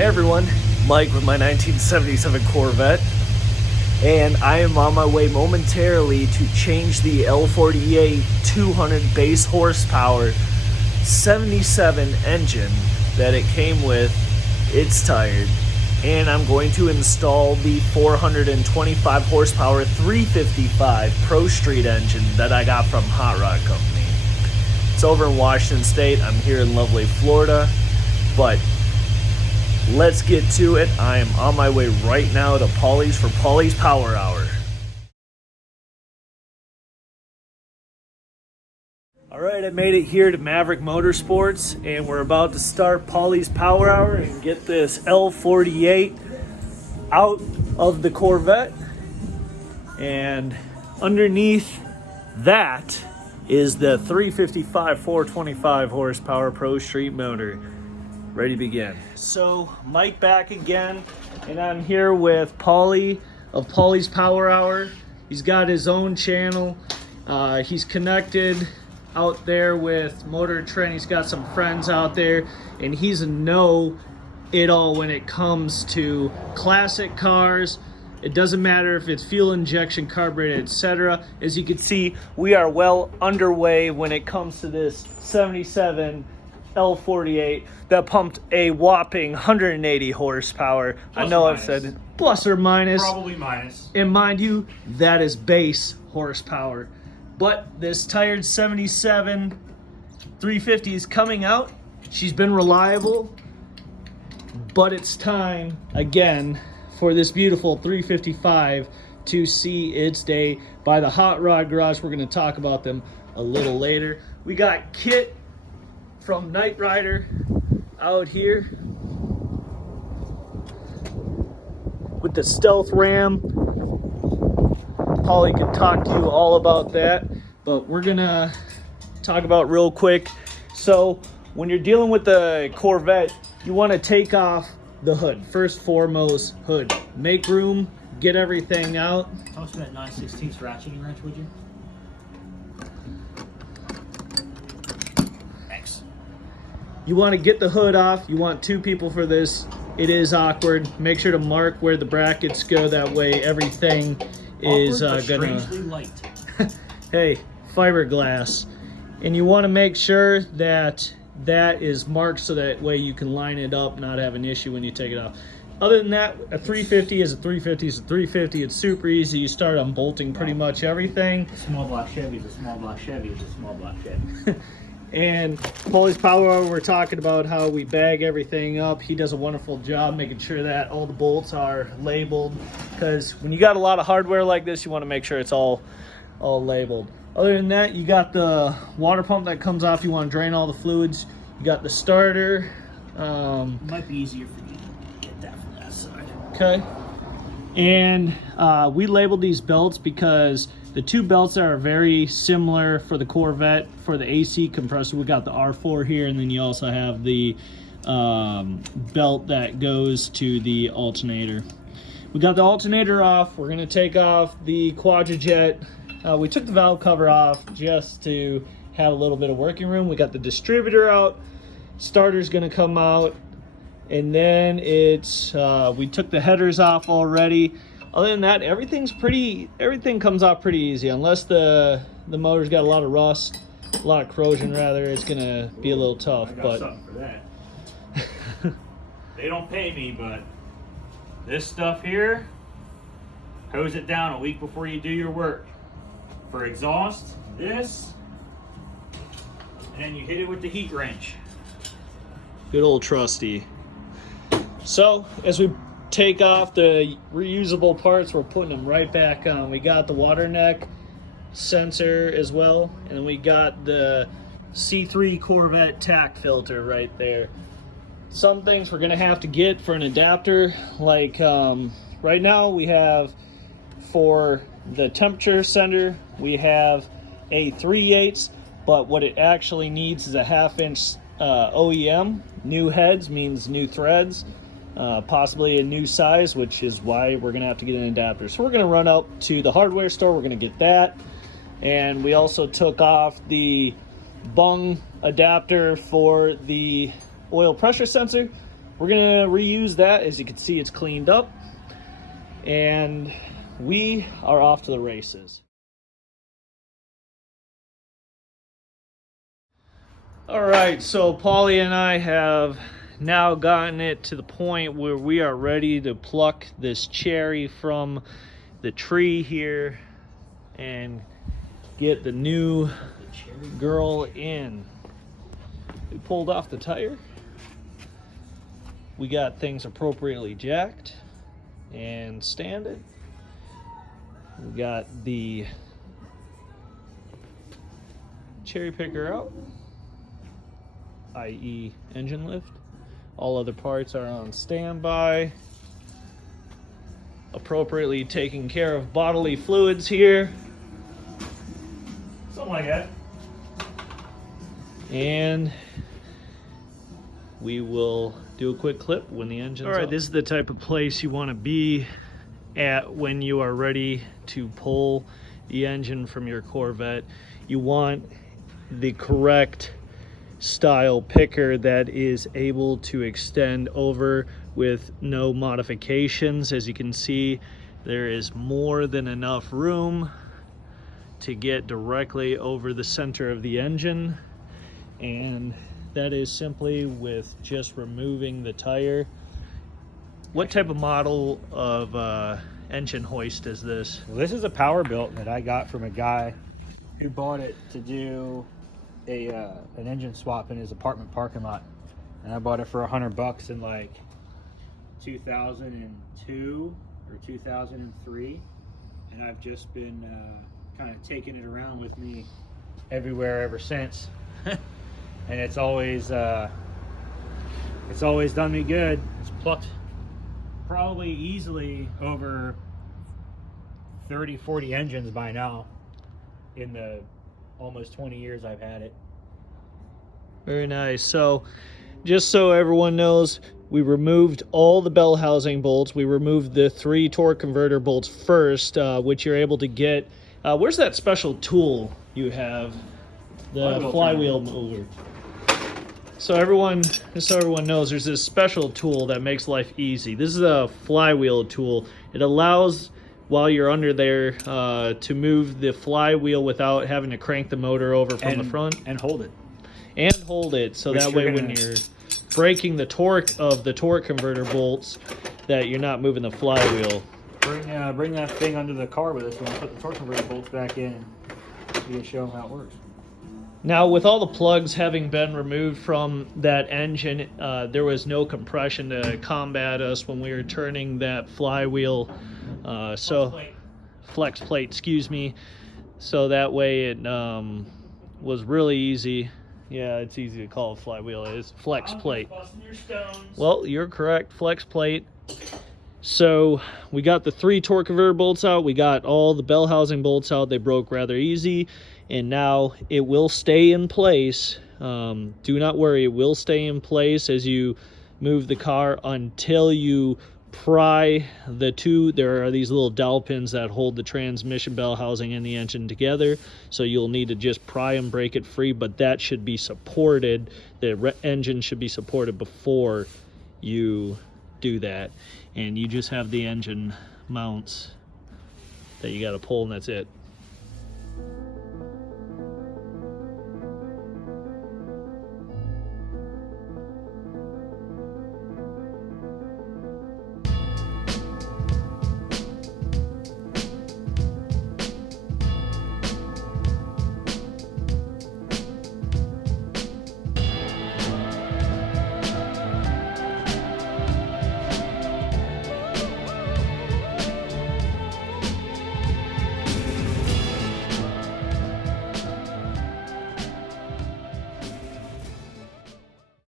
Hey everyone, Mike with my 1977 Corvette, and I am on my way momentarily to change the L48 200 base horsepower 77 engine that it came with. It's tired, and I'm going to install the 425 horsepower 355 Pro Street engine that I got from Hot Rod Company. It's over in Washington State. I'm here in lovely Florida, but let's get to it. I am on my way right now to Paulie's for Paulie's Power Hour. All right, I made it here to Maverick Motorsports, and we're about to start Paulie's Power Hour and get this L48 out of the Corvette. And underneath that is the 355 425 horsepower Pro Street motor. Ready to begin. So Mike back again, and I'm here with Paulie of Paulie's Power Hour. He's got his own channel. He's connected out there with Motor Trend. He's got some friends out there, and he's a know-it-all when it comes to classic cars. It doesn't matter if it's fuel injection, carburetor, etc. As you can see, we are well underway when it comes to this 77 L48 that pumped a whopping 180 horsepower. I know I've said plus or minus. Probably minus. And mind you, that is base horsepower. But this tired 77 350 is coming out. She's been reliable, but it's time again for this beautiful 355 to see its day by the Hot Rod Garage. We're going to talk about them a little later. We got Kit from Knight Rider out here with the Stealth Ram. Paulie can talk to you all about that, but we're gonna talk about real quick. So when you're dealing with the Corvette, you want to take off the hood. First foremost, hood. Make room, get everything out. Toss me that 9/16 ratcheting wrench, would you? Thanks. You want to get the hood off. You want two people for this. It is awkward. Make sure to mark where the brackets go. That way everything is gonna strangely light. Hey, fiberglass. And you want to make sure that that is marked so that way you can line it up, not have an issue when you take it off. Other than that, a 350 is a 350 is a 350. It's super easy. You start unbolting pretty much everything. A small block Chevy is a small block Chevy is a small block Chevy. And Paulie's Power Hour, we're talking about how we bag everything up. He does a wonderful job making sure that all the bolts are labeled, because when you got a lot of hardware like this, you want to make sure it's all labeled. Other than that, you got the water pump that comes off. You want to drain all the fluids. You got the starter. It might be easier for you to get that from that side. Okay. And we labeled these belts because the two belts are very similar for the Corvette. For the AC compressor, we got the R4 here, and then you also have the belt that goes to the alternator. We got the alternator off. We're going to take off the Quadrajet. We took the valve cover off just to have a little bit of working room. We got the distributor out. Starter's going to come out. And then it's we took the headers off already. Other than that, everything comes off pretty easy, unless the motor's got a lot of rust, a lot of corrosion rather. It's gonna be a little tough. I got something for that. They don't pay me, but this stuff here, hose it down a week before you do your work. For exhaust, this, and then you hit it with the heat wrench. Good old trusty. So as we take off the reusable parts, we're putting them right back on. We got the water neck sensor as well, and we got the C3 Corvette tack filter right there. Some things we're gonna have to get for an adapter, like right now we have for the temperature sender, we have a 3/8, but what it actually needs is a 1/2 inch OEM. New heads means new threads. Possibly a new size, which is why we're gonna have to get an adapter. So we're gonna run up to the hardware store, we're gonna get that. And we also took off the bung adapter for the oil pressure sensor, we're gonna reuse that. As you can see, it's cleaned up, and we are off to the races. All right, so Paulie and I have now gotten it to the point where we are ready to pluck this cherry from the tree here and get the new girl in. We pulled off the tire. We got things appropriately jacked and standed. We got the cherry picker out, i.e. engine lift. All other parts are on standby. Appropriately taking care of bodily fluids here. Something like that. And we will do a quick clip when the engine's up. All right, this is the type of place you want to be at when you are ready to pull the engine from your Corvette. You want the correct style picker that is able to extend over with no modifications. As you can see, there is more than enough room to get directly over the center of the engine, and that is simply with just removing the tire. What type of model of engine hoist is this? Well, this is a power built that I got from a guy who bought it to do an engine swap in his apartment parking lot, and I bought it for $100 in like 2002 or 2003, and I've just been kind of taking it around with me everywhere ever since. And it's always done me good. It's plucked probably easily over 30-40 engines by now in the almost 20 years I've had it. Very nice. So just so everyone knows, we removed all the bell housing bolts. We removed the 3 torque converter bolts first, which you're able to get. Where's that special tool you have? The flywheel mover. So just so everyone knows, there's this special tool that makes life easy. This is a flywheel tool. It allows, while you're under there, to move the flywheel without having to crank the motor over from the front. And hold it. And hold it, so that way when you're breaking the torque of the torque converter bolts, that you're not moving the flywheel. Bring that thing under the car with us when we put the torque converter bolts back in, and we can show them how it works. Now, with all the plugs having been removed from that engine, there was no compression to combat us when we were turning that flywheel. Flex plate, excuse me. So that way it was really easy. Yeah, it's easy to call a flywheel. It is flex plate. Well, you're correct, flex plate. So we got the 3 torque converter bolts out. We got all the bell housing bolts out. They broke rather easy. And now it will stay in place. Do not worry, it will stay in place as you move the car until you pry the 2. There are these little dowel pins that hold the transmission bell housing and the engine together. So you'll need to just pry and break it free, but that should be supported. The engine should be supported before you do that. And you just have the engine mounts that you got to pull, and that's it.